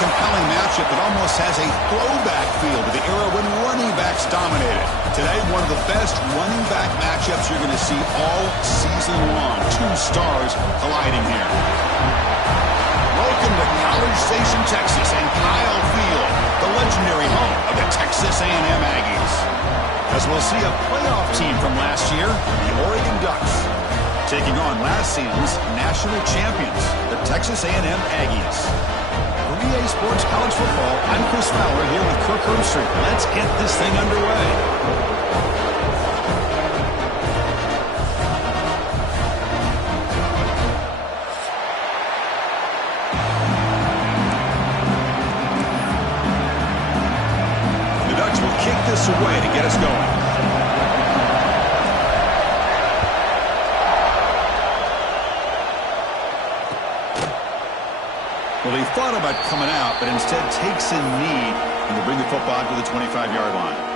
compelling matchup that almost has a throwback feel to the era when running backs dominated. Today, one of the best running back matchups you're going to see all season long. Two stars colliding here. Welcome to College Station, Texas, and Kyle Field, the legendary home of the Texas A&M Aggies. As we'll see a playoff team from last year, the Oregon Ducks, taking on last season's national champions, the Texas A&M Aggies. For EA Sports College Football, I'm Chris Fowler here with Kirk Herbstreit. Let's get this thing underway. This away to get us going. Well, he thought about coming out, but instead takes a knee and to bring the football to the 25-yard line.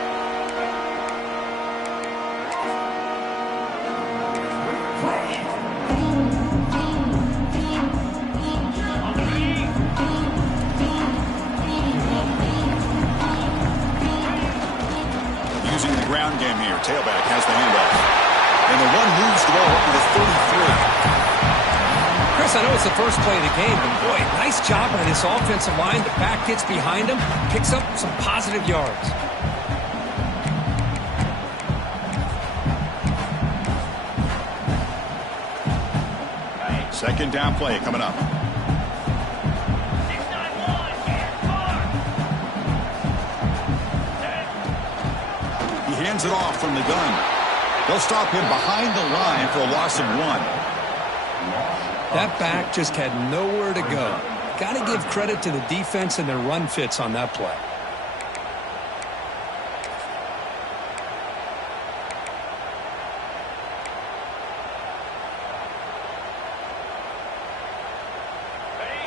Ground game here. Tailback has the handoff. And the one moves the ball up to the 33. Chris, I know it's the first play of the game, but boy, nice job by this offensive line. The back gets behind him, picks up some positive yards. Second down play coming up. Hands it off from the gun. They'll stop him behind the line for a loss of 1. That back just had nowhere to go. Got to give credit to the defense and their run fits on that play.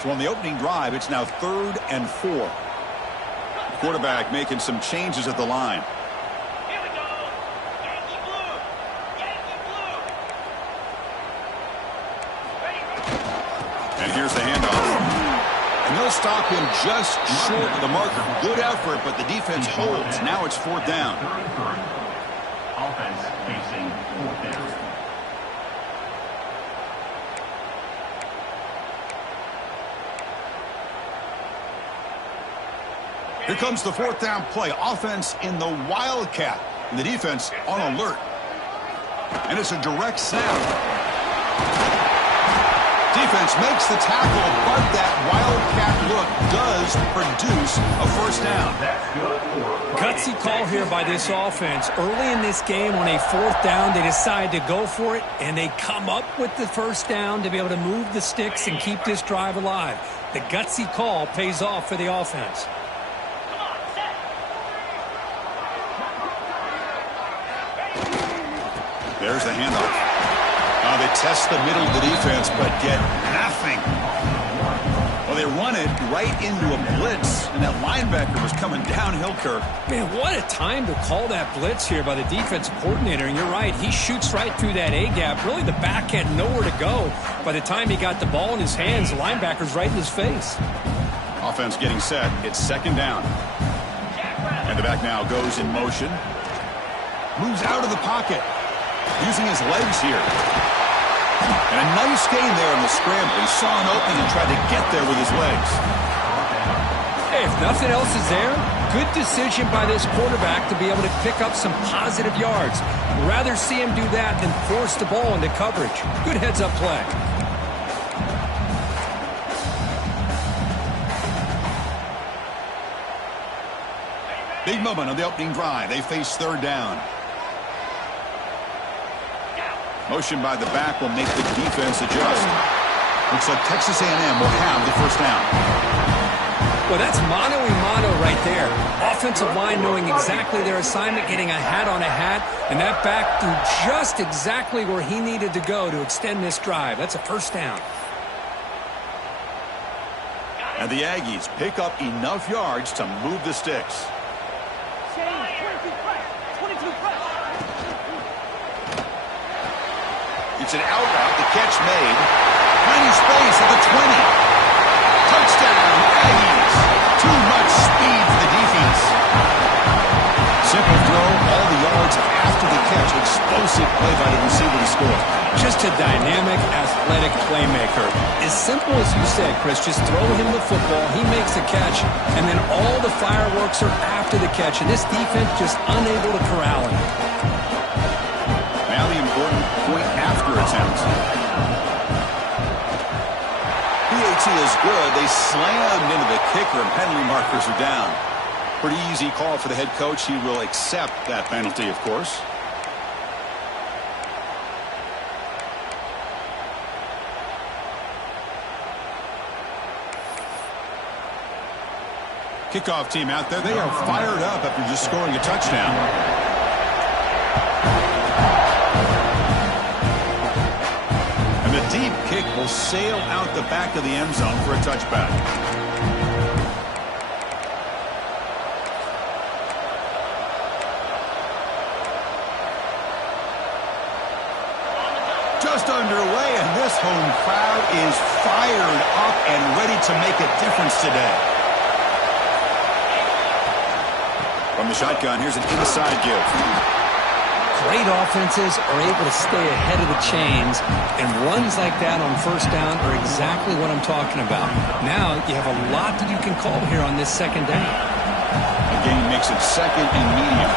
So on the opening drive, it's now 3rd and 4. Quarterback making some changes at the line. Here's the handoff. And they'll stop him just short of the marker. Good effort, but the defense holds. Now it's 4th down. Offense facing 4th down. Here comes the 4th down play. Offense in the Wildcat. And the defense on alert. And it's a direct snap. Defense makes the tackle, but that Wildcat look does produce a 1st down. Gutsy call here by this offense. Early in this game on a 4th down, they decide to go for it, and they come up with the 1st down to be able to move the sticks and keep this drive alive. The gutsy call pays off for the offense. There's the handoff. They test the middle of the defense, but get nothing. Well, they run it right into a blitz, and that linebacker was coming downhill, Kirk. Man, what a time to call that blitz here by the defensive coordinator. And you're right, he shoots right through that A-gap. Really, the back had nowhere to go. By the time he got the ball in his hands, the linebacker's right in his face. Offense getting set. It's 2nd down. And the back now goes in motion. Moves out of the pocket. Using his legs here. And a nice gain there in the scramble. He saw an opening and tried to get there with his legs. Hey, if nothing else is there, good decision by this quarterback to be able to pick up some positive yards. Rather see him do that than force the ball into coverage. Good heads-up play. Big moment on the opening drive. They face 3rd down. Motion by the back will make the defense adjust. Looks like Texas A&M will have the 1st down. Well, that's mano-a-mano right there. Offensive line knowing exactly their assignment, getting a hat on a hat, and that back threw just exactly where he needed to go to extend this drive. That's a 1st down. And the Aggies pick up enough yards to move the sticks. It's an out route. The catch made. Tiny space at the 20. Touchdown, Aggies. after the catch. Explosive play by the receiver to score. Just a dynamic, athletic playmaker. As simple as you said, Chris, just throw him the football, he makes the catch, and then all the fireworks are after the catch, and this defense just unable to corral him. Now the important point after attempt. PAT is good. They slammed into the kicker, and penalty markers are down. Pretty easy call for the head coach. He will accept that penalty, of course. Kickoff team out there. They are fired up after just scoring a touchdown. And the deep kick will sail out the back of the end zone for a touchback. Just underway, and this home crowd is fired up and ready to make a difference today. From the shotgun, here's an inside give. Great offenses are able to stay ahead of the chains, and runs like that on first down are exactly what I'm talking about. Now you have a lot that you can call here on this second down. The gain makes it second and medium.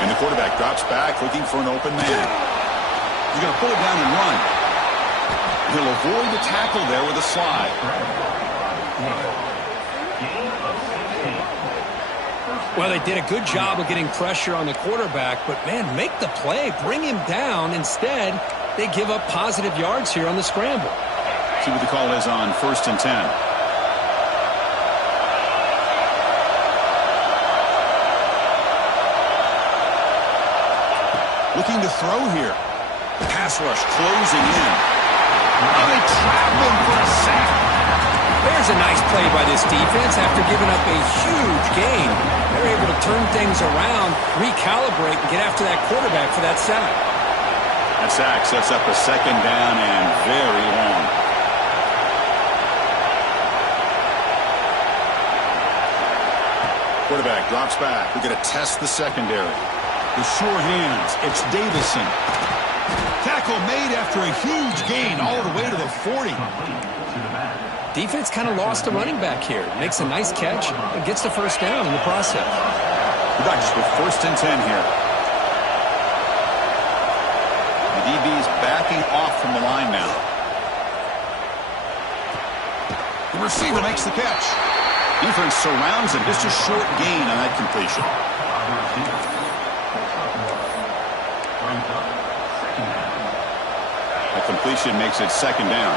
And the quarterback drops back looking for an open man. He's going to pull it down and run. He'll avoid the tackle there with a slide. Well, they did a good job of getting pressure on the quarterback, but, man, make the play. Bring him down. Instead, they give up positive yards here on the scramble. See what the call is on 1st and 10. Looking to throw here. Pass rush closing in. Oh, they trap him for a sack. There's a nice play by this defense after giving up a huge gain. They're able to turn things around, recalibrate, and get after that quarterback for that sack. That sack sets up a second down and very long. Quarterback drops back. We're going to test the secondary. The sure hands. It's Davison. Tackle made after a huge gain all the way to the 40. Defense kind of lost the running back here. Makes a nice catch and gets the first down in the process. The Ducks with 1st and 10 here. The DB's backing off from the line now. The receiver makes the catch. Defense surrounds him. Just a short gain on that completion. That completion makes it second down.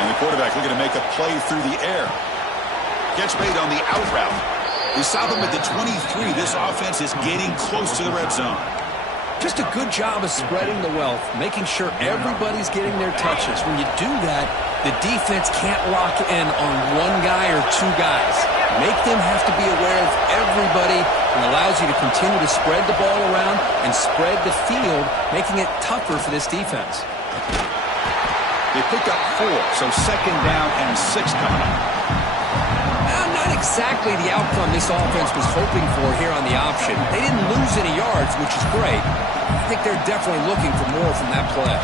And the quarterback looking to make a play through the air. Catch made on the out route. They stop him at the 23. This offense is getting close to the red zone. Just a good job of spreading the wealth, making sure everybody's getting their touches. When you do that, the defense can't lock in on one guy or two guys. Make them have to be aware of everybody, and allows you to continue to spread the ball around and spread the field, making it tougher for this defense. They pick up 4, so second down and 6 coming up. Not exactly the outcome this offense was hoping for here on the option. They didn't lose any yards, which is great. I think they're definitely looking for more from that play.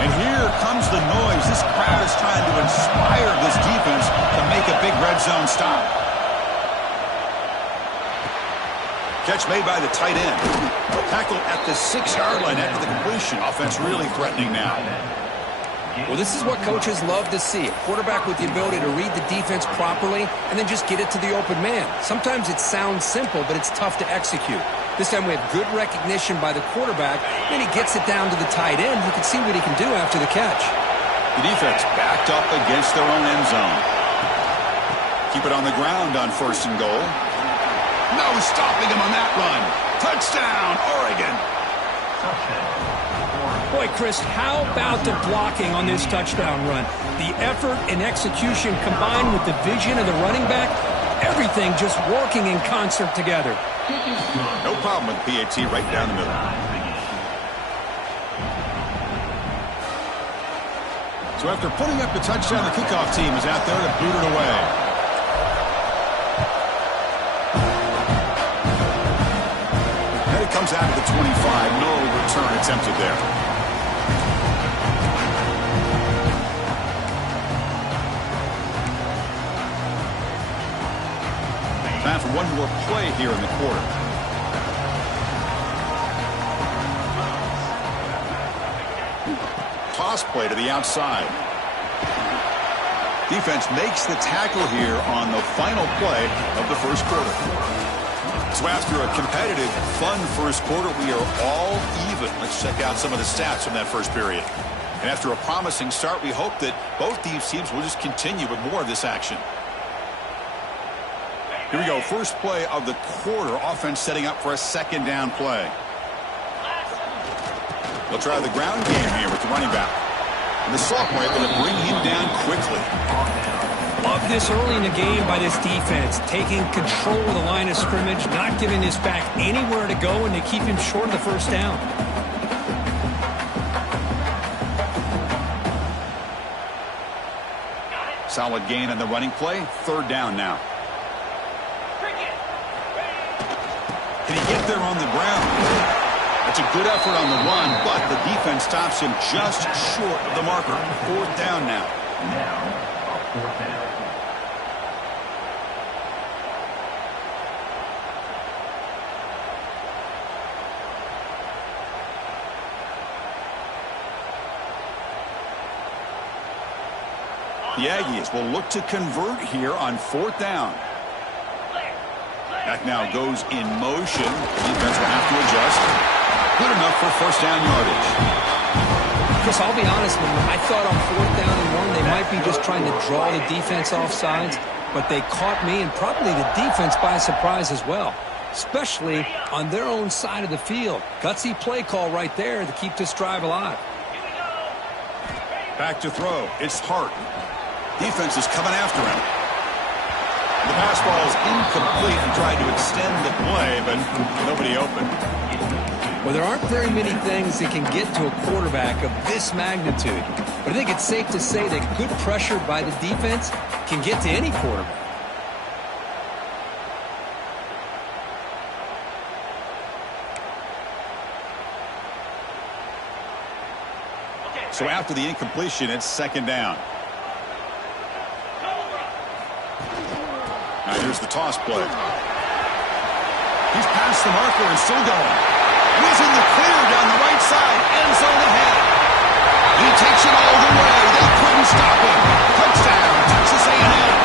And here comes the noise. This crowd is trying to inspire this defense to make a big red zone stop. Catch made by the tight end. Tackle at the 6-yard line after the completion. Offense really threatening now. Well, this is what coaches love to see. A quarterback with the ability to read the defense properly and then just get it to the open man. Sometimes it sounds simple, but it's tough to execute. This time we have good recognition by the quarterback. Then he gets it down to the tight end. You can see what he can do after the catch. The defense backed up against their own end zone. Keep it on the ground on 1st and goal. No stopping him on that run. Touchdown, Oregon. Boy, Chris, how about the blocking on this touchdown run? The effort and execution combined with the vision of the running back, everything just working in concert together. No problem with PAT right down the middle. So after putting up the touchdown, the kickoff team is out there to boot it away. And it comes out of the 25. No return attempted there. Time for one more play here in the quarter. Toss play to the outside. Defense makes the tackle here on the final play of the first quarter. So after a competitive, fun first quarter, we are all even. Let's check out some of the stats from that first period. And after a promising start, we hope that both these teams will just continue with more of this action. Here we go, first play of the quarter. Offense setting up for a second down play. They'll try the ground game here with the running back. And the sophomore able to bring him down quickly. Love this early in the game by this defense, taking control of the line of scrimmage, not giving this back anywhere to go, and they keep him short of the first down. Solid gain on the running play. Third down now. Can he get there on the ground? It's a good effort on the run, but the defense stops him just short of the marker. Fourth down now. Fourth down. The Aggies will look to convert here on fourth down. Back now goes in motion. Defense will have to adjust. Good enough for first down yardage. Chris, I'll be honest, man. I thought on fourth down and one, they might be just trying to draw the defense off sides, but they caught me and probably the defense by surprise as well, especially on their own side of the field. Gutsy play call right there to keep this drive alive. Back to throw. It's Hart. Defense is coming after him. The pass ball is incomplete and tried to extend the play, but nobody open. Well, there aren't very many things that can get to a quarterback of this magnitude. But I think it's safe to say that good pressure by the defense can get to any quarterback. So after the incompletion, it's second down. Now here's the toss play. He's past the marker and still going. He's in the clear down the right side. End zone ahead. He takes it all the way. They couldn't stop him. Touchdown, Texas A&M.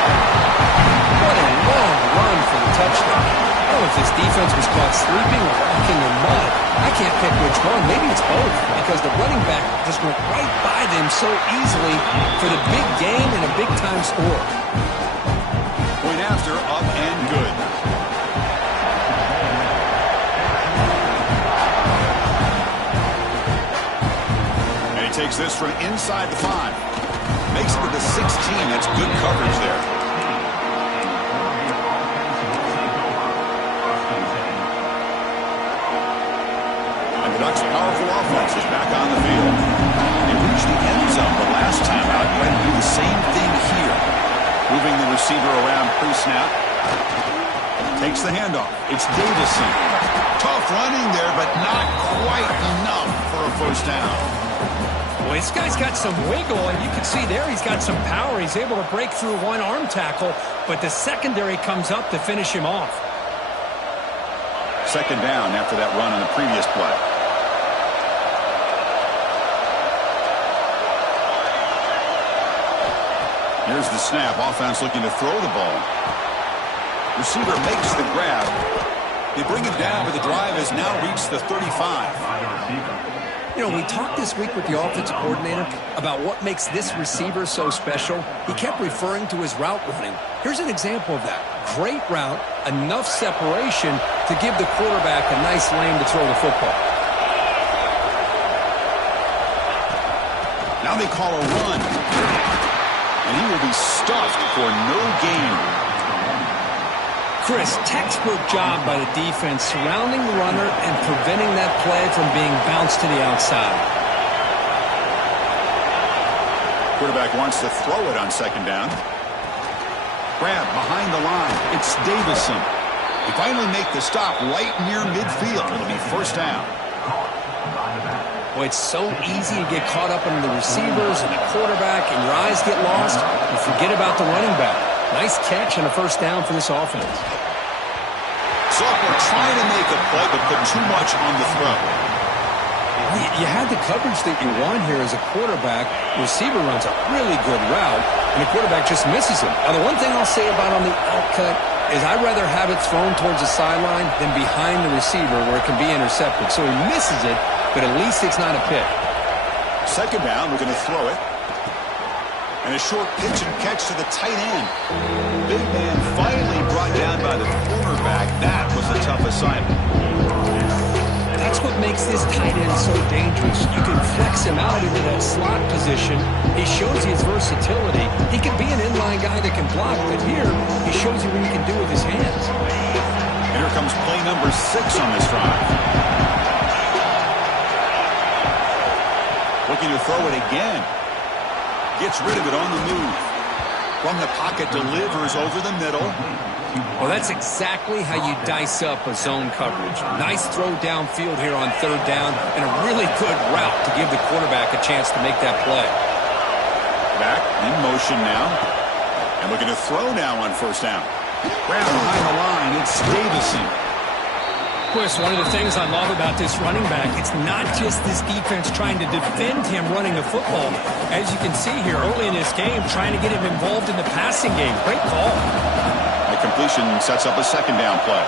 What a long run for the touchdown. I don't know if this defense was caught sleeping or walking in mud. I can't pick which one. Maybe it's both, because the running back just went right by them so easily for the big gain and a big-time score. Point after, up and good. And he takes this from inside the 5. Makes it to the 16. That's good coverage there. And the Ducks' powerful offense is back on the field. They reached the end zone the last time out. Try to do the same thing here. Moving the receiver around pre-snap. Takes the handoff. It's Davison. Tough running there, but not quite enough for a first down. Well, this guy's got some wiggle, and you can see there he's got some power. He's able to break through one arm tackle, but the secondary comes up to finish him off. Second down after that run on the previous play. Here's the snap. Offense looking to throw the ball. Receiver makes the grab. They bring it down, but the drive has now reached the 35. You know, we talked this week with the offensive coordinator about what makes this receiver so special. He kept referring to his route running. Here's an example of that. Great route, enough separation to give the quarterback a nice lane to throw the football. Now they call a run. And he will be stuffed for no gain. Chris, textbook job by the defense surrounding the runner and preventing that play from being bounced to the outside. Quarterback wants to throw it on second down. Grab behind the line. It's Davison. They finally make the stop right near midfield. It'll be first down. Boy, it's so easy to get caught up in the receivers and the quarterback, and your eyes get lost. You forget about the running back. Nice catch and a first down for this offense. Sophomore trying to make a play, but put too much on the throw. You had the coverage that you want here as a quarterback. Receiver runs a really good route, and the quarterback just misses him. Now, the one thing I'll say about on the out cut is I'd rather have it thrown towards the sideline than behind the receiver where it can be intercepted. So he misses it, but at least it's not a pick. Second down, we're going to throw it. And a short pitch and catch to the tight end. Big man finally brought down by the cornerback. That was a tough assignment. That's what makes this tight end so dangerous. You can flex him out into that slot position. He shows you his versatility. He can be an inline guy that can block, but here he shows you what he can do with his hands. And here comes play number 6 on this drive. Looking to throw it again. Gets rid of it on the move. From the pocket, delivers over the middle. Well, that's exactly how you dice up a zone coverage. Nice throw downfield here on third down, and a really good route to give the quarterback a chance to make that play. Back in motion now. And looking to throw now on first down. Grab behind the line, it's Davison. Chris, one of the things I love about this running back, it's not just this defense trying to defend him running the football. As you can see here early in this game, trying to get him involved in the passing game. Great call. The completion sets up a second down play.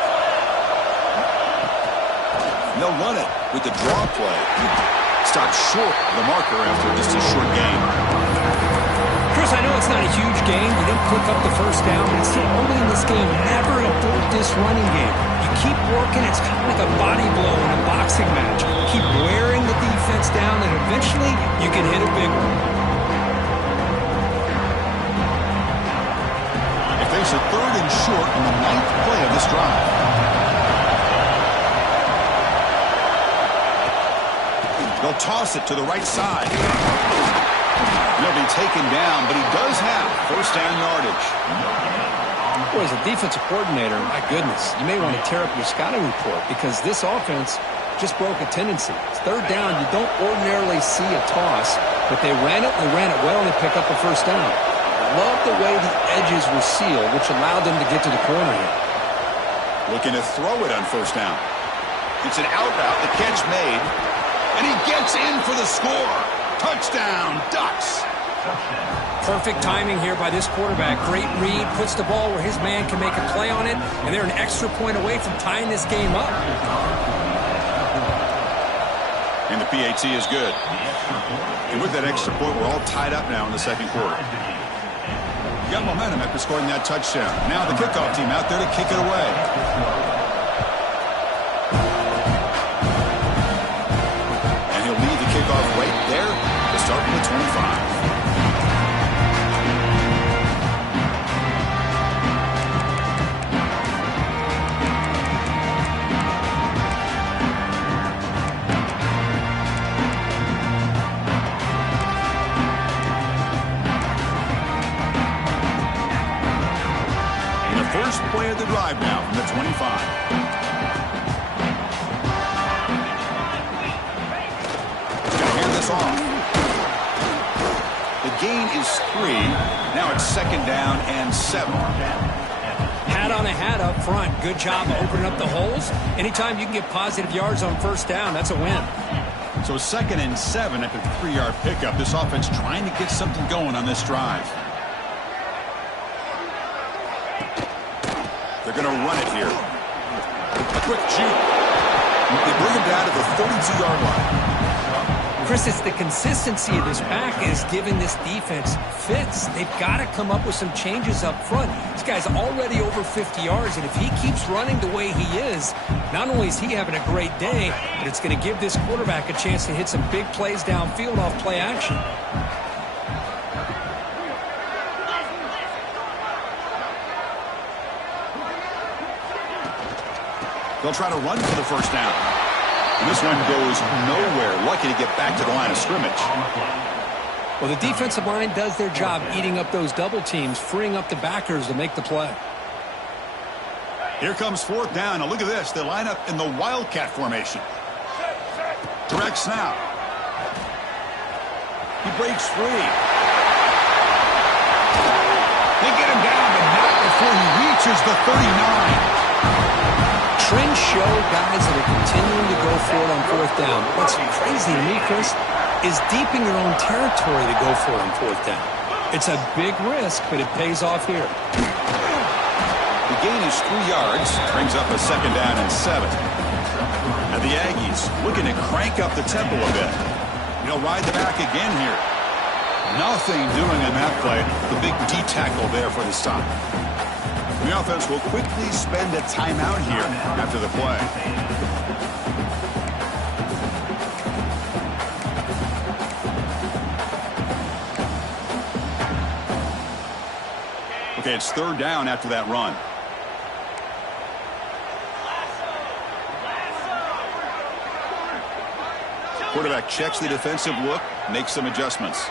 They'll run it with the draw play. Stopped short of the marker after just a short game. Chris, I know it's not a huge game. You didn't pick up the first down, but it's still early in this game. Never abort this running game. You keep working. It's kind of like a body blow in a boxing match. Keep wearing the defense down, and eventually you can hit a big one. They face a third and short on the 9th play of this drive. They'll toss it to the right side. He'll be taken down, but he does have first down yardage. Boy, as a defensive coordinator, my goodness, you may want to tear up your scouting report because this offense just broke a tendency. It's third down. You don't ordinarily see a toss, but they ran it well, and they pick up a first down. Love the way the edges were sealed, which allowed them to get to the corner here. Looking to throw it on first down. It's an out route, the catch made, and he gets in for the score. Touchdown, Ducks. Perfect timing here by this quarterback. Great read, puts the ball where his man can make a play on it, and they're an extra point away from tying this game up. And the PAT is good. And with that extra point, we're all tied up now in the second quarter. You got momentum after scoring that touchdown. Now the kickoff team out there to kick it away. And he'll lead the kickoff right there to start from the 25. First play of the drive now from the 25. He's going to hand this off. The gain is 3. Now it's second down and 7. Hat on a hat up front. Good job of opening up the holes. Anytime you can get positive yards on first down, that's a win. So second and 7 after the 3-yard pickup. This offense trying to get something going on this drive. They're going to run it here. A quick juke. They bring him down to the 32-yard line. Chris, it's the consistency of this back is giving this defense fits. They've got to come up with some changes up front. This guy's already over 50 yards, and if he keeps running the way he is, not only is he having a great day, but it's going to give this quarterback a chance to hit some big plays downfield off play action. They'll try to run for the first down. And this one goes nowhere. Lucky to get back to the line of scrimmage. Well, the defensive line does their job eating up those double teams, freeing up the backers to make the play. Here comes fourth down. Now look at this. They line up in the Wildcat formation. Direct snap. He breaks free. They get him down, but not before he reaches the 39. Trends show guys that are continuing to go for it on fourth down. What's crazy to me, Chris, is deep in your own territory to go for it on fourth down. It's a big risk, but it pays off here. The gain is 3 yards, brings up a second down and 7. Now the Aggies looking to crank up the tempo a bit. He'll ride the back again here. Nothing doing on that play. The big D tackle there for the stop. The offense will quickly spend a timeout here after the play. Okay, it's third down after that run. Quarterback checks the defensive look, makes some adjustments.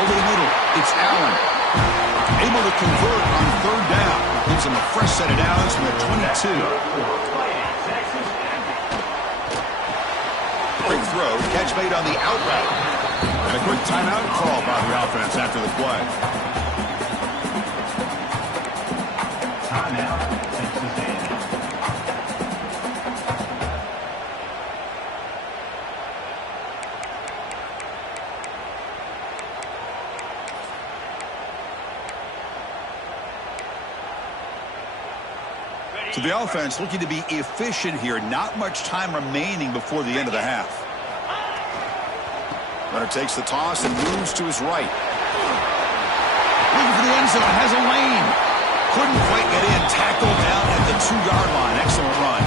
Over the middle, it's Allen. Able to convert on third down. Gives him a fresh set of downs from the 22. Quick throw, catch made on the out route. And a quick timeout call by the offense after the play. Timeout, Texas A&M. So the offense looking to be efficient here. Not much time remaining before the end of the half. Runner takes the toss and moves to his right. Looking for the end zone. Has a lane. Couldn't quite get in. Tackled down at the 2-yard line. Excellent run.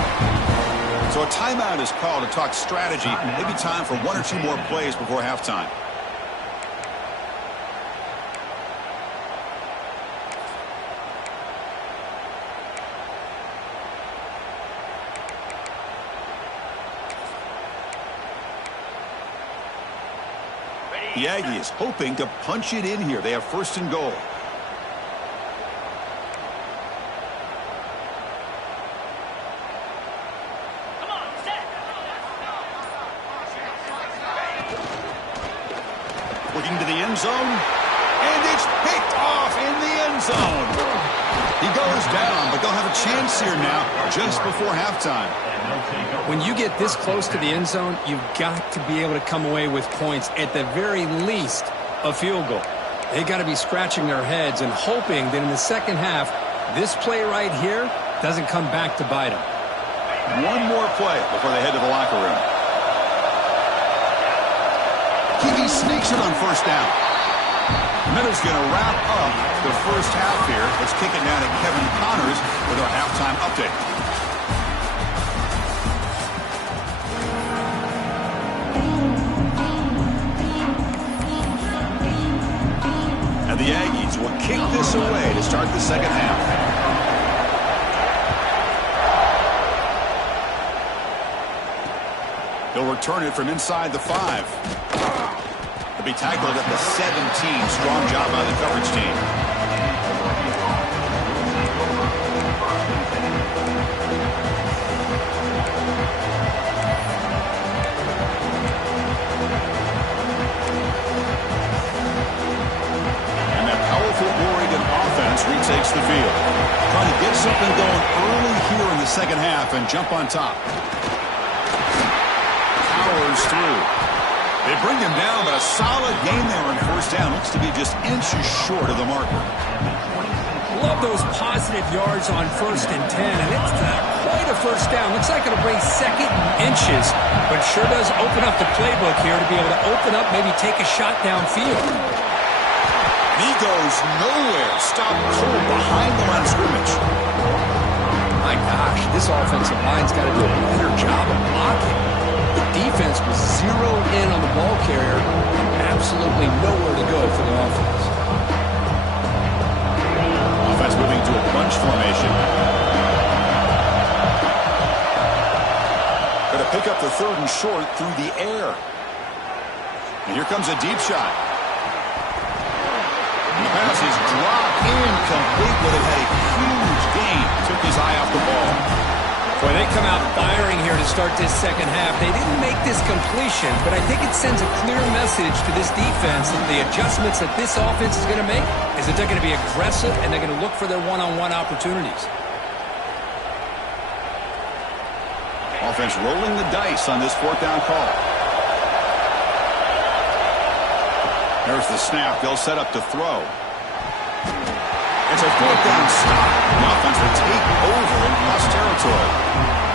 So a timeout is called to talk strategy. Maybe time for 1 or 2 more plays before halftime. The Aggies hoping to punch it in here. They have first and goal. Looking to the end zone. And it's picked off in the end zone. He goes down, but they'll have a chance here now just before halftime. When you get this close to the end zone, you've got to be able to come away with points, at the very least, a field goal. They got to be scratching their heads and hoping that in the second half, this play right here doesn't come back to bite them. One more play before they head to the locker room. He sneaks it on first down. Miller's going to wrap up the first half here. Let's kick it down to Kevin Connors with our halftime update. And the Aggies will kick this away to start the second half. He'll return it from inside the 5. He'll be tackled at the 17. Strong job by the coverage team. And that powerful Oregon offense retakes the field. Trying to get something going early here in the second half and jump on top. Powers through. They bring him down, but a solid game there on first down. Looks to be just inches short of the marker. Love those positive yards on 1st and 10, and it's quite a first down. Looks like it'll bring second and inches, but sure does open up the playbook here to be able to open up, maybe take a shot downfield. He goes nowhere. Stop cold behind the line of scrimmage. My gosh, this offensive line's got to do a better job of blocking. The defense was zeroed in on the ball carrier. absolutely nowhere to go for the offense. Offense moving to a bunch formation. Going to pick up the 3rd and short through the air. And here comes a deep shot. The pass is dropped incomplete, but it had a huge gain. Took his eye off the ball. Boy, they come out firing here to start this second half. They didn't make this completion, but I think it sends a clear message to this defense that the adjustments that this offense is going to make is that they're going to be aggressive and they're going to look for their one-on-one opportunities. Offense rolling the dice on this 4th down call. There's the snap. They'll set up to throw. It's a 4th down stop. The offense will take over in plus territory.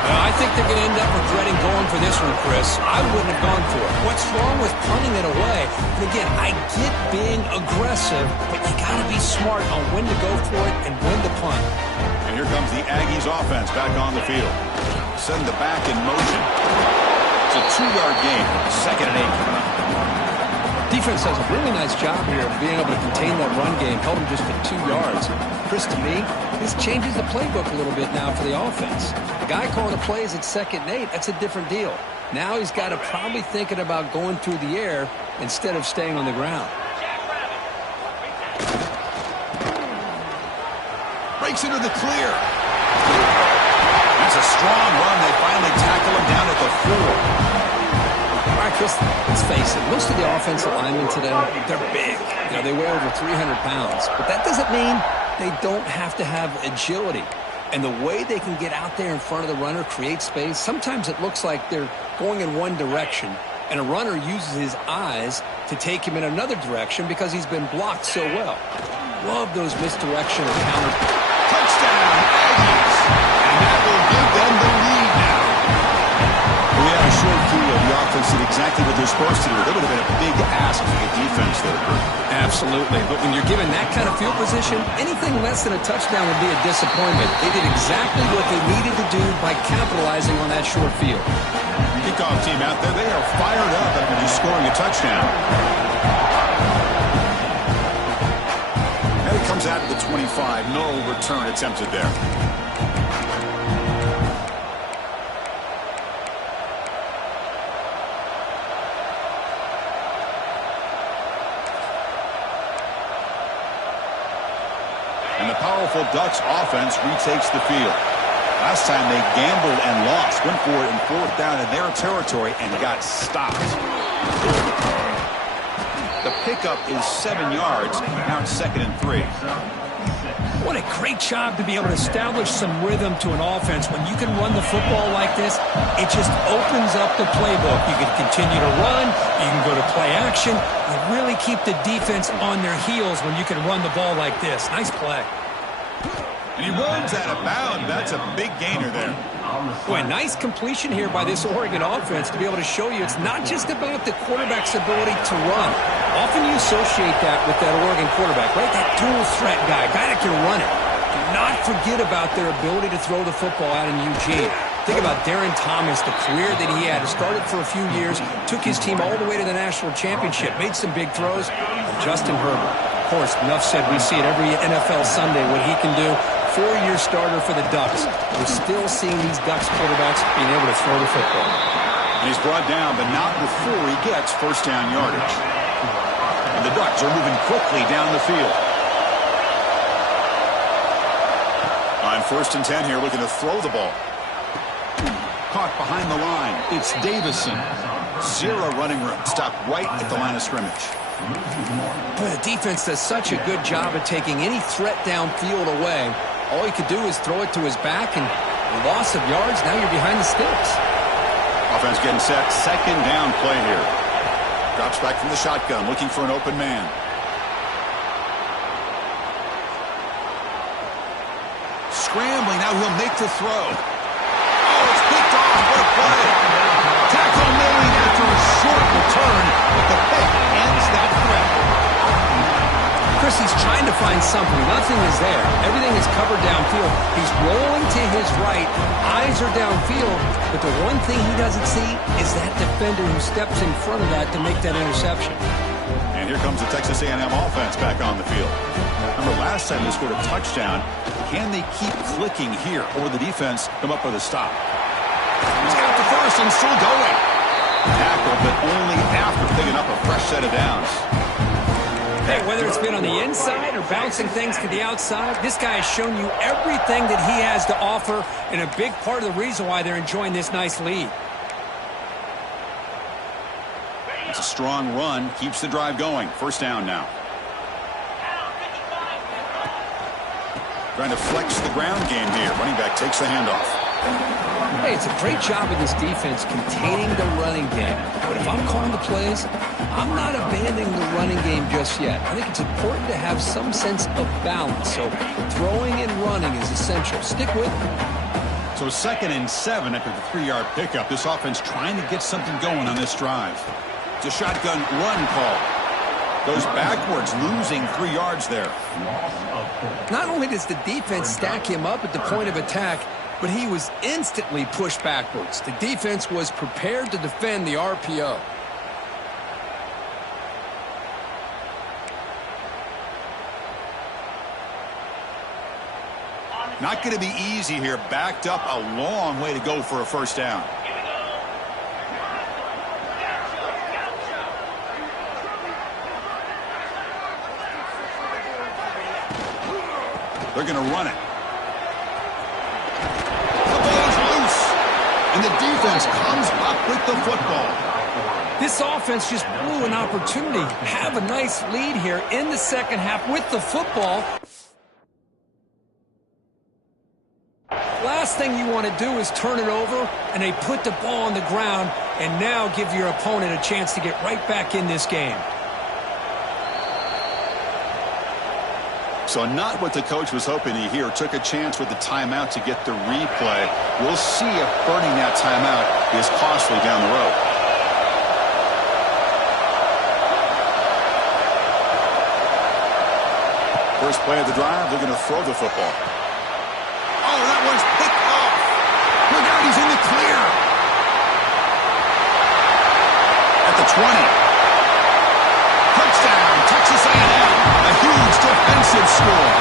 I think they're going to end up regretting going for this one, Chris. I wouldn't have gone for it. What's wrong with punting it away? And again, I get being aggressive, but you got to be smart on when to go for it and when to punt. And here comes the Aggies offense back on the field. Send the back in motion. It's a 2-yard gain. 2nd and 8. Defense does a really nice job here of being able to contain that run game, held them just to 2 yards. Chris, to me, this changes the playbook a little bit now for the offense. The guy calling the plays at 2nd and 8, that's a different deal. Now he's got to probably thinking about going through the air instead of staying on the ground. Breaks into the clear. That's a strong run. They finally tackle him down at the 4. All right, Chris, let's face it. Most of the offensive linemen today, they're big. They weigh over 300 pounds. But that doesn't mean they don't have to have agility. And the way they can get out there in front of the runner, create space, sometimes it looks like they're going in one direction, and a runner uses his eyes to take him in another direction because he's been blocked so well. Love those misdirection or counter. Touchdown, Aggies! And that will give them the lead now. We had a short field. The offense did exactly what they're supposed to do. That would have been a big ask for the defense there, Kurt. Absolutely. But when you're given that kind of field position, anything less than a touchdown would be a disappointment. They did exactly what they needed to do by capitalizing on that short field. Kickoff team out there, they are fired up after just scoring a touchdown. And it comes out to the 25. No return attempted there. And the powerful Ducks offense retakes the field. Last time they gambled and lost. Went for it in 4th down in their territory and got stopped. The pickup is 7 yards. Now it's 2nd and 3. What a great job to be able to establish some rhythm to an offense. When you can run the football like this, it just opens up the playbook. You can continue to run. You can go to play action. You really keep the defense on their heels when you can run the ball like this. Nice play. And he runs out of bounds. That's a big gainer there. Boy, nice completion here by this Oregon offense to be able to show you it's not just about the quarterback's ability to run. Often you associate that with that Oregon quarterback, right? That dual threat guy that can run it. Do not forget about their ability to throw the football out in Eugene. Think about Darren Thomas, the career that he had. Started for a few years, took his team all the way to the national championship, made some big throws. Justin Herbert, of course, enough said, we see it every NFL Sunday what he can do. 4-year starter for the Ducks. We're still seeing these Ducks quarterbacks being able to throw the football. And he's brought down, but not before he gets 1st down yardage. And the Ducks are moving quickly down the field. On 1st and 10 here, looking to throw the ball. Caught behind the line. It's Davison. 0 running room. Stopped right at the line of scrimmage. Boy, the defense does such a good job of taking any threat downfield away. All he could do is throw it to his back, and loss of yards, now you're behind the sticks. Offense getting set. 2nd down play here. Drops back from the shotgun, looking for an open man. Scrambling, now he'll make the throw. Oh, it's picked off. What a play. Tackle made after a short return, but the pick ends that threat. Chris, he's trying to find something. Nothing is there. Everything is covered downfield. He's rolling to his right. Eyes are downfield. But the one thing he doesn't see is that defender who steps in front of that to make that interception. And here comes the Texas A&M offense back on the field. Remember, last time they scored a touchdown. Can they keep clicking here, or will the defense come up with a stop? He's got the first and still going. Tackle, but only after picking up a fresh set of downs. Hey, whether it's been on the inside or bouncing things to the outside, this guy has shown you everything that he has to offer, and a big part of the reason why they're enjoying this nice lead. It's a strong run, keeps the drive going. First down now. Trying to flex the ground game here. Running back takes the handoff. Hey, it's a great job of this defense containing the running game. But if I'm calling the plays, I'm not abandoning the running game just yet. I think it's important to have some sense of balance. So throwing and running is essential. Stick with it. So 2nd and 7 after the 3-yard pickup. This offense trying to get something going on this drive. It's a shotgun run call. Goes backwards, losing 3 yards there. Not only does the defense stack him up at the point of attack, but he was instantly pushed backwards. The defense was prepared to defend the RPO. Not going to be easy here. Backed up a long way to go for a first down. They're going to run it. The ball's loose. And the defense comes up with the football. This offense just blew an opportunity. Have a nice lead here in the second half with the football. Last thing you want to do is turn it over, and they put the ball on the ground and now give your opponent a chance to get right back in this game. So not what the coach was hoping to hear. Took a chance with the timeout to get the replay. We'll see if burning that timeout is costly down the road. First play of the drive, they're going to throw the football. Oh, that one's picked off. Look out, he's in the clear. At the 20. Touchdown, Texas A&M. A huge defensive score.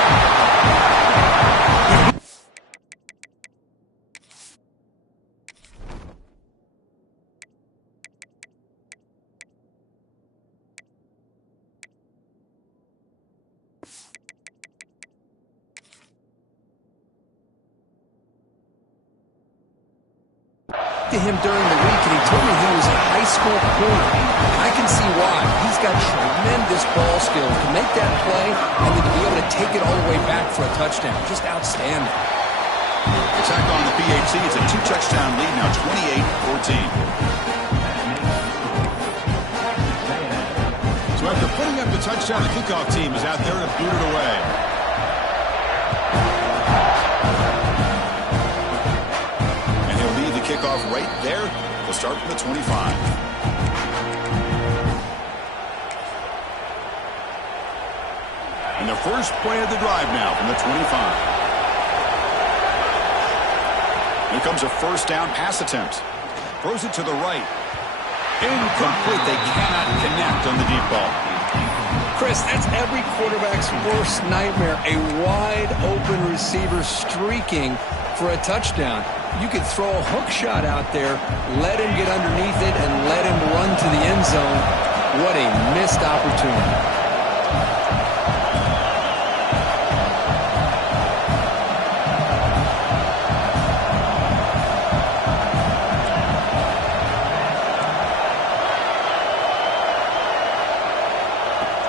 To him during the week, and he told me he was a high school corner. I can see why. He's got tremendous ball skills to make that play and then to be able to take it all the way back for a touchdown. Just outstanding. Attack on the PHC. It's a 2-touchdown lead now, 28-14. So after putting up the touchdown, the kickoff team is out there to boot it away. Kickoff right there. They'll start from the 25. And the first play of the drive now from the 25. Here comes a first down pass attempt. Throws it to the right. Incomplete. They cannot connect on the deep ball. Chris, that's every quarterback's worst nightmare. A wide open receiver streaking for a touchdown. You could throw a hook shot out there, let him get underneath it, and let him run to the end zone. What a missed opportunity.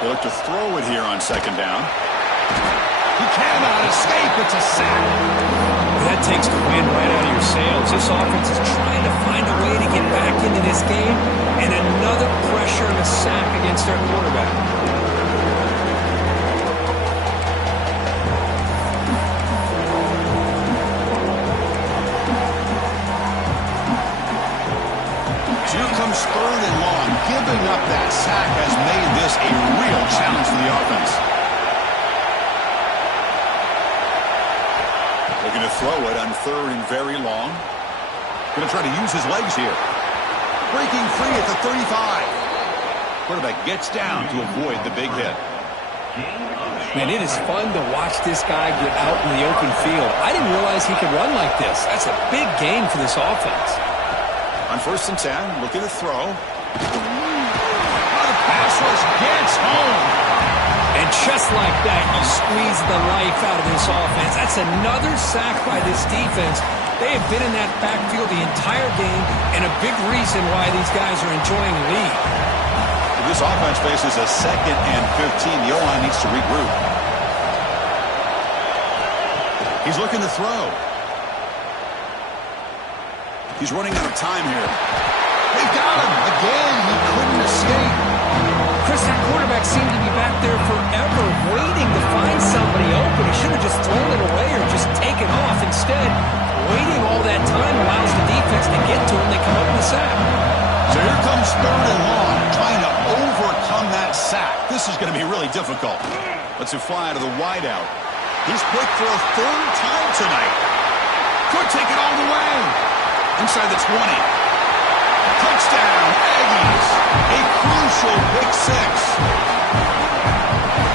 They look to throw it here on second down. He cannot escape. It's a sack. That takes the wind right out of your sails. This offense is trying to find a way to get back into this game, and another pressure and a sack against their quarterback. So here comes 3rd and long. Giving up that sack has made this a real challenge for the offense. Looking to throw it on 3rd and very long. Going to try to use his legs here. Breaking free at the 35. Quarterback gets down to avoid the big hit. Man, it is fun to watch this guy get out in the open field. I didn't realize he could run like this. That's a big gain for this offense. On 1st and 10, looking to throw. The pass rush gets home. And just like that, you squeeze the life out of this offense. That's another sack by this defense. They have been in that backfield the entire game, and a big reason why these guys are enjoying the lead. This offense faces a 2nd and 15. The O-line needs to regroup. He's looking to throw. He's running out of time here. They've got him. Again, he couldn't escape. Chris, that quarterback seemed to be back there forever, waiting to find somebody open. He should have just thrown it away or just taken off. Instead, waiting all that time allows the defense to get to him. They come up with a sack. So here comes 3rd and long, trying to overcome that sack. This is going to be really difficult. Let's fly to the wideout. He's picked for a 3rd time tonight. Could take it all the way. Inside the 20. Touchdown, Aggies. A crucial pick 6.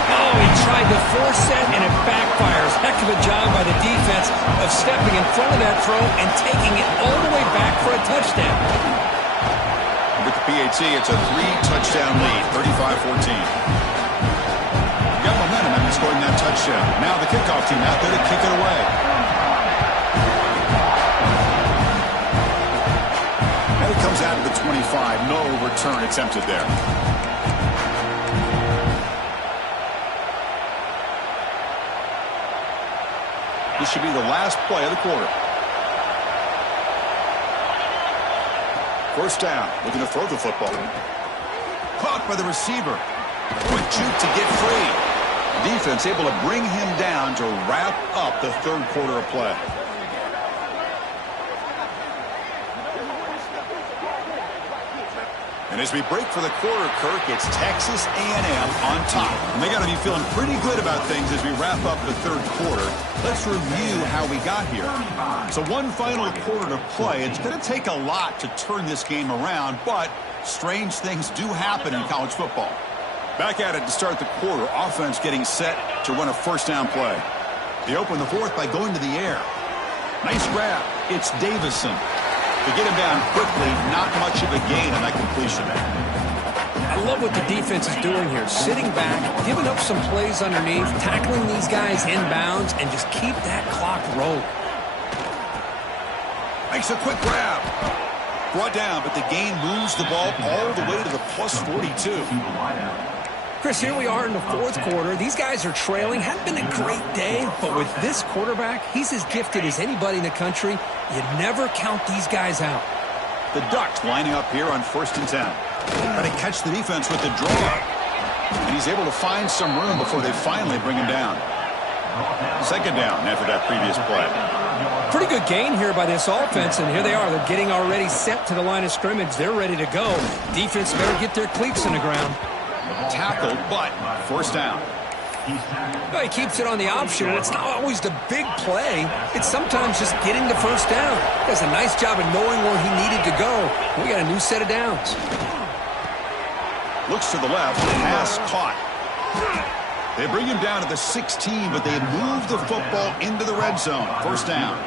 Oh, he tried to force it, and it backfires. Heck of a job by the defense of stepping in front of that throw and taking it all the way back for a touchdown. With the PAT, it's a 3-touchdown lead, 35-14. Got momentum after scoring that touchdown. Now the kickoff team out there to kick it away. And it comes out of the 25. No return attempted there. This should be the last play of the quarter. 1st down, looking to throw the football. Caught by the receiver. Quick juke to get free. Defense able to bring him down to wrap up the 3rd quarter of play. And as we break for the quarter, Kirk, it's Texas A&M on top. And they got to be feeling pretty good about things as we wrap up the 3rd quarter. Let's review how we got here. So one final quarter to play. It's going to take a lot to turn this game around, but strange things do happen in college football. Back at it to start the quarter. Offense getting set to run a 1st down play. They open the 4th by going to the air. Nice grab. It's Davison. To get him down quickly, not much of a gain on that completion. I love what the defense is doing here. Sitting back, giving up some plays underneath, tackling these guys inbounds, and just keep that clock rolling. Makes a quick grab. Brought down, but the gain moves the ball all the way to the plus 42. Chris, here we are in the 4th quarter. These guys are trailing. Hadn't been a great day, but with this quarterback, he's as gifted as anybody in the country. You never count these guys out. The Ducks lining up here on 1st and 10. Trying to catch the defense with the draw. And he's able to find some room before they finally bring him down. 2nd down after that previous play. Pretty good gain here by this offense, and here they are. They're getting already set to the line of scrimmage. They're ready to go. Defense better get their cleats in the ground. Tackled, but 1st down. Well, he keeps it on the option, and it's not always the big play. It's sometimes just getting the 1st down. He does a nice job of knowing where he needed to go. We got a new set of downs. Looks to the left. Pass caught. They bring him down to the 16, but they move the football into the red zone. 1st down.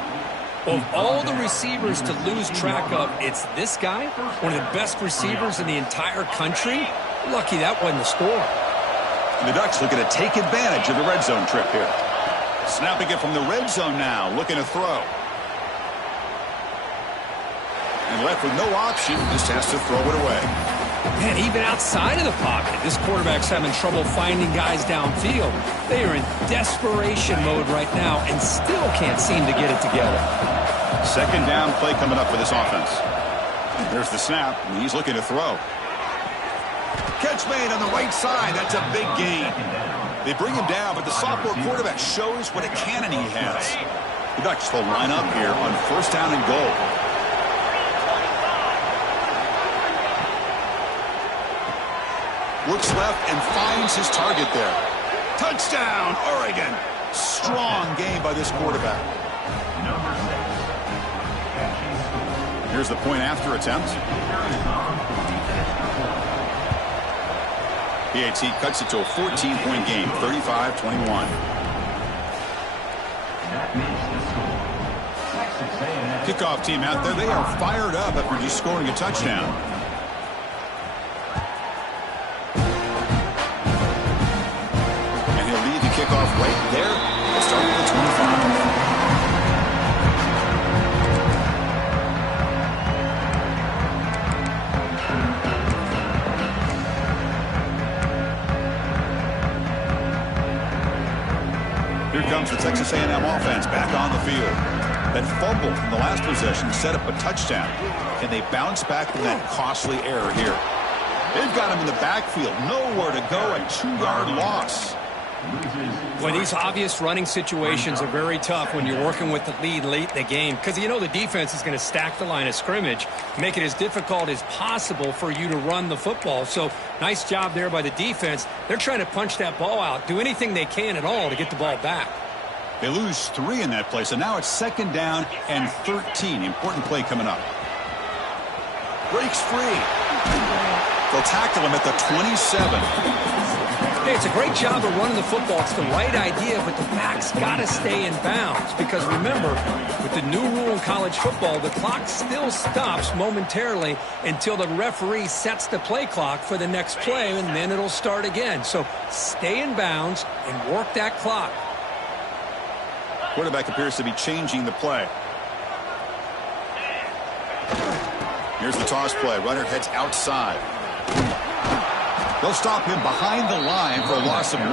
Of all the receivers to lose track of, it's this guy, one of the best receivers in the entire country. Lucky that wasn't the score. And the Ducks looking to take advantage of the red zone trip here. Snapping it from the red zone now, looking to throw. And left with no option, just has to throw it away. Man, even outside of the pocket, this quarterback's having trouble finding guys downfield. They are in desperation mode right now and still can't seem to get it together. 2nd down play coming up for this offense. There's the snap, and he's looking to throw. Catch made on the right side. That's a big gain. They bring him down, but the sophomore quarterback shows what a cannon he has. The Ducks will line up here on 1st down and goal. Looks left and finds his target there. Touchdown, Oregon. Strong game by this quarterback. Here's the point after attempt. PAT cuts it to a 14-point game, 35-21. Kickoff team out there, they are fired up after just scoring a touchdown. And he'll lead the kickoff right there. We'll start with the 25. Here comes the Texas A&M offense back on the field. That fumble from the last possession set up a touchdown. Can they bounce back from that costly error here? They've got him in the backfield. Nowhere to go. A 2-yard loss. Well, these obvious running situations are very tough when you're working with the lead late in the game because you know the defense is going to stack the line of scrimmage, make it as difficult as possible for you to run the football. So nice job there by the defense. They're trying to punch that ball out, do anything they can at all to get the ball back. They lose 3 in that play, so now it's 2nd down and 13. Important play coming up. Breaks free. They'll tackle him at the 27. Hey, it's a great job of running the football. It's the right idea, but the back's got to stay in bounds because remember, with the new rule in college football, the clock still stops momentarily until the referee sets the play clock for the next play, and then it'll start again. So stay in bounds and work that clock. Quarterback appears to be changing the play. Here's the toss play. Runner heads outside. They'll stop him behind the line for a loss of 1.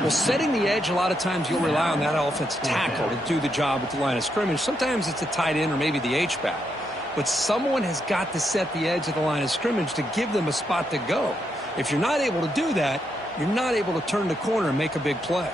Well, setting the edge, a lot of times you'll rely on that offensive tackle to do the job at the line of scrimmage. Sometimes it's a tight end or maybe the H-back. But someone has got to set the edge of the line of scrimmage to give them a spot to go. If you're not able to do that, you're not able to turn the corner and make a big play.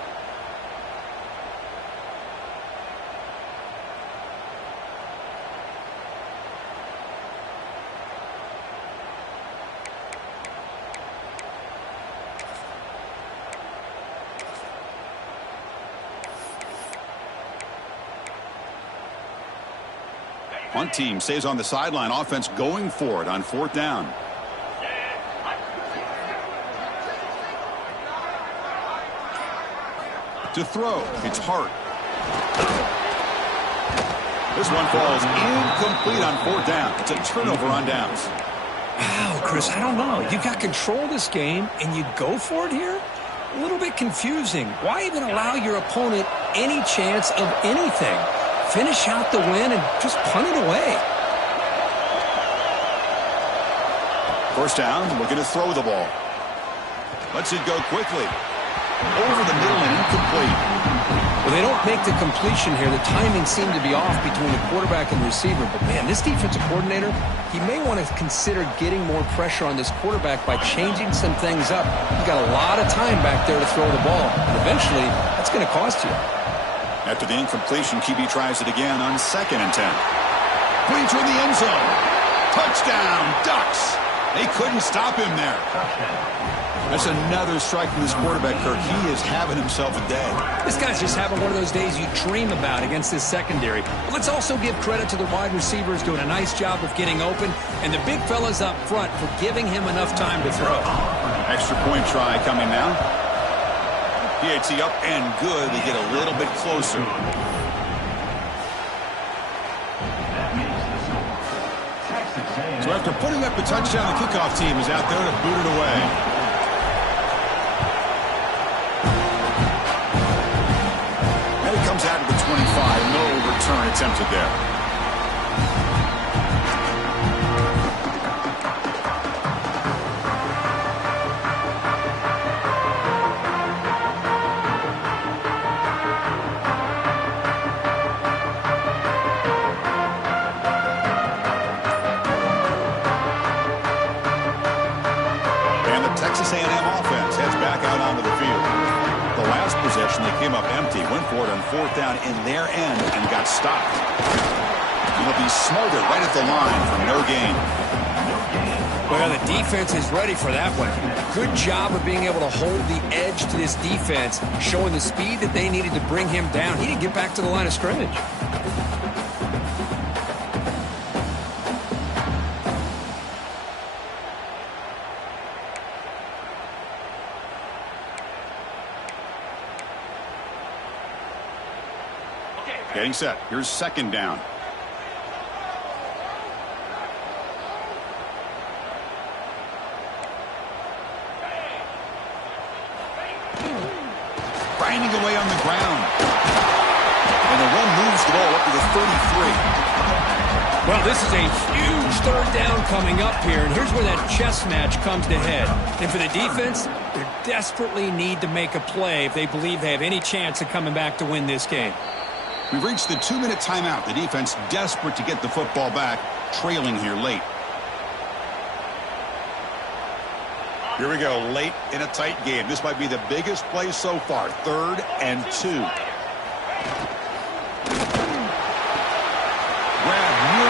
Punt team stays on the sideline. Offense going for it on 4th down. To throw, it's Hart. This one falls incomplete on 4th down. It's a turnover on downs. Wow, Chris, I don't know. You got control of this game, and you go for it here? A little bit confusing. Why even allow your opponent any chance of anything? Finish out the win and just punt it away. 1st down, looking to throw the ball. Lets it go quickly. Over the middle and incomplete. Well, they don't make the completion here. The timing seemed to be off between the quarterback and the receiver. But, man, this defensive coordinator, he may want to consider getting more pressure on this quarterback by changing some things up. He's got a lot of time back there to throw the ball. And eventually, that's going to cost you. After the incompletion, QB tries it again on 2nd and 10. Putting toward the end zone. Touchdown, Ducks. They couldn't stop him there. That's another strike from this quarterback, Kirk. He is having himself a day. This guy's just having one of those days you dream about against this secondary. But let's also give credit to the wide receivers doing a nice job of getting open, and the big fellas up front for giving him enough time to throw. Extra point try coming now. PAT up and good. They get a little bit closer. So after putting up a touchdown, the kickoff team is out there to boot it away. And it comes out of the 25. No return attempted there. Texas A&M offense heads back out onto the field. The last possession, they came up empty, went for it on 4th down in their end and got stopped. And they'll be smothered right at the line for no gain. Well, the defense is ready for that one. Good job of being able to hold the edge to this defense, showing the speed that they needed to bring him down. He didn't get back to the line of scrimmage. Getting set. Here's second down. Grinding away on the ground. And the run moves the ball up to the 33. Well, this is a huge third down coming up here, and here's where that chess match comes to head. And for the defense, they desperately need to make a play if they believe they have any chance of coming back to win this game. We've reached the 2-minute timeout. The defense desperate to get the football back, trailing here late. Here we go, late in a tight game. This might be the biggest play so far. 3rd and 2.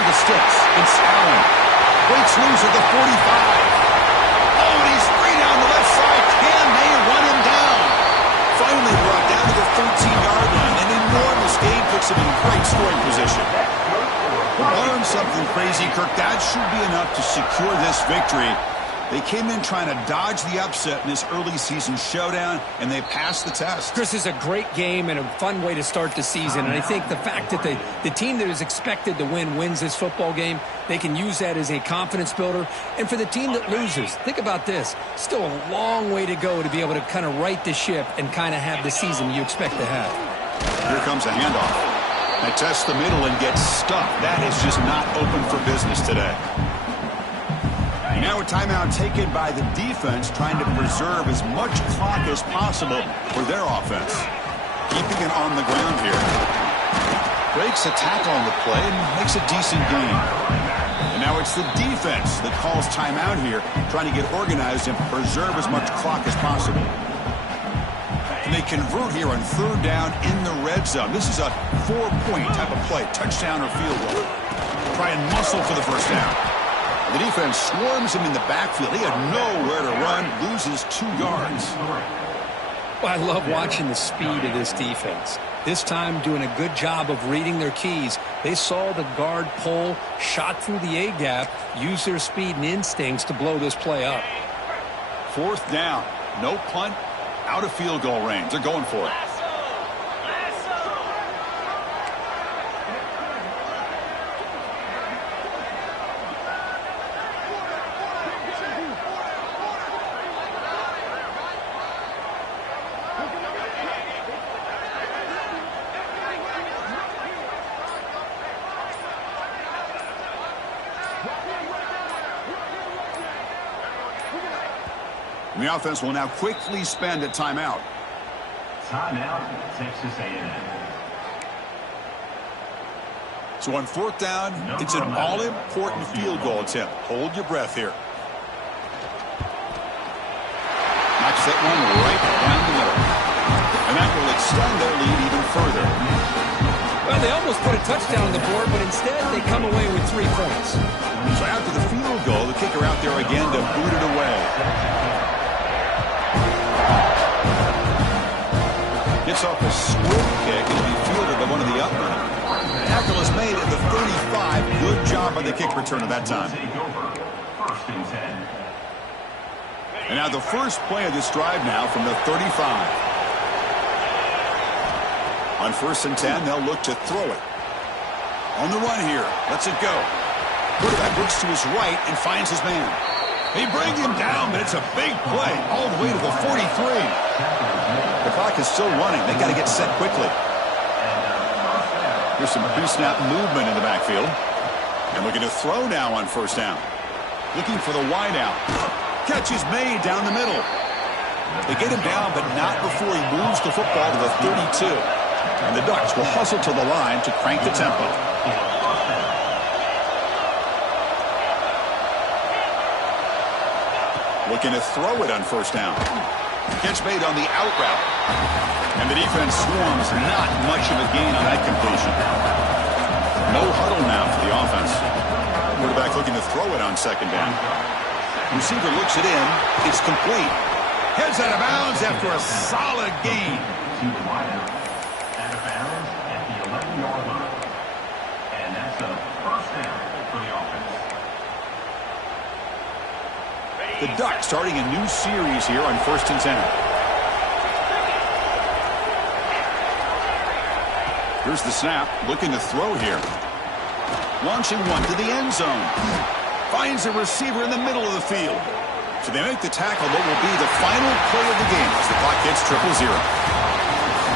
The sticks. It's Allen. Breaks loose at the 45. Oh, and he's free down the left side. Can they run him down? Finally brought down to the 13-yard line. An enormous gain puts him in great scoring position. Learn something crazy, Kirk. That should be enough to secure this victory. They came in trying to dodge the upset in this early season showdown, and they passed the test. Chris, is a great game and a fun way to start the season. And I think the fact that the team that is expected to win wins this football game, they can use that as a confidence builder. And for the team that loses, think about this. Still a long way to go to be able to kind of right the ship and kind of have the season you expect to have. Here comes a handoff. They test the middle and get stuffed. That is just not open for business today. Now a timeout taken by the defense, trying to preserve as much clock as possible for their offense. Keeping it on the ground here. Breaks a tackle on the play and makes a decent gain. And now it's the defense that calls timeout here, trying to get organized and preserve as much clock as possible. And they convert here on 3rd down in the red zone. This is a 4-point type of play, touchdown or field goal. Try and muscle for the first down. The defense swarms him in the backfield. He had nowhere to run, loses 2 yards. Well, I love watching the speed of this defense. This time doing a good job of reading their keys. They saw the guard pull, shot through the A-gap, used their speed and instincts to blow this play up. 4th down. No punt, out of field goal range. They're going for it. And the offense will now quickly spend a timeout. Timeout, Texas A&M. So on 4th down, it's an all-important field goal attempt. Hold your breath here. Knocks that one right down the middle. And that will extend their lead even further. Well, they almost put a touchdown on the board, but instead they come away with 3 points. So after the field goal, the kicker out there again to boot it away. Gets off a swift kick and will be fielded by one of the upmen. Tackle is made at the 35. Good job by the kick return at that time. And now the first play of this drive now from the 35. On 1st and 10, they'll look to throw it. On the run here. Lets it go. Quarterback looks to his right and finds his man. They bring him down, but it's a big play all the way to the 43. The clock is still running. They got to get set quickly. Here's some pre-snap movement in the backfield. And looking to throw now on 1st down. Looking for the wide out. Catch is made down the middle. They get him down, but not before he moves the football to the 32. And the Ducks will hustle to the line to crank the tempo. Looking to throw it on 1st down. Catch made on the out route. And the defense swarms. Not much of a gain on that completion. No huddle now for the offense. Quarterback looking to throw it on 2nd down. Receiver looks it in. It's complete. Heads out of bounds after a solid gain. To the wideout. Out of bounds at the 11-yard line. And that's a 1st down for the offense. The Ducks starting a new series here on 1st and 10. Here's the snap, looking to throw here. Launching one to the end zone. Finds a receiver in the middle of the field. So they make the tackle, what will be the final play of the game as the clock hits 0-0.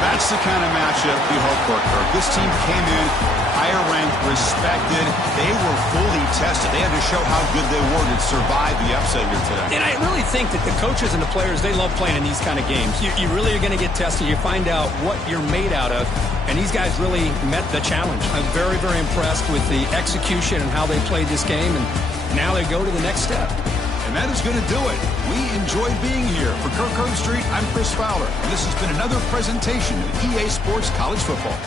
That's the kind of matchup we hope for, Kirk. This team came in higher ranked, respected. They were fully tested. They had to show how good they were to survive the upset here today. And I really think that the coaches and the players, they love playing in these kind of games. You really are going to get tested. You find out what you're made out of. And these guys really met the challenge. I'm very, very impressed with the execution and how they played this game. And now they go to the next step. And that is going to do it. We enjoyed being here. For Kirk Herbstreit, I'm Chris Fowler. And this has been another presentation of EA Sports College Football.